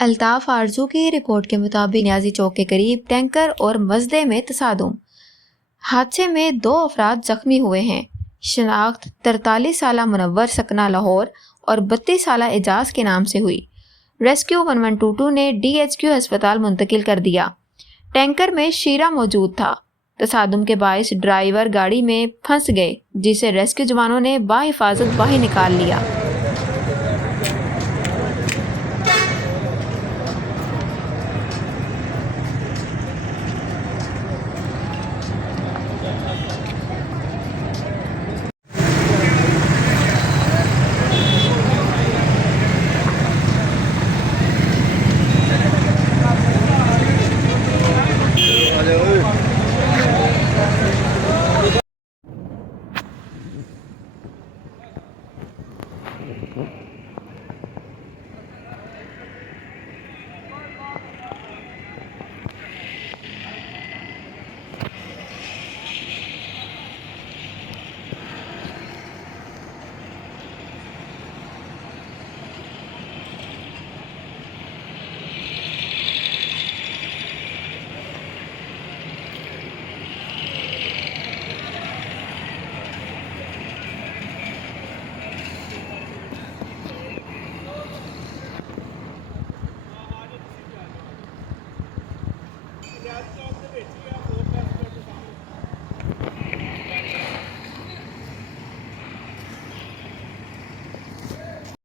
अल्ताफ आरजू की रिपोर्ट के मुताबिक नियाजी चौक के करीब टैंकर और मजदे में तसादुम। हादसे में 2 अफराद जख्मी हुए हैं। शनाख्त 43 साला मुनव्वर सकना लाहौर और 32 साला एजाज के नाम से हुई। रेस्क्यू 1122 ने DHQ अस्पताल मुंतकिल कर दिया। टैंकर में शीरा मौजूद था। तसादुम के बाइस ड्राइवर गाड़ी में फंस गए, जिसे रेस्क्यू जवानों ने बाहिफाजत बाहर निकाल लिया।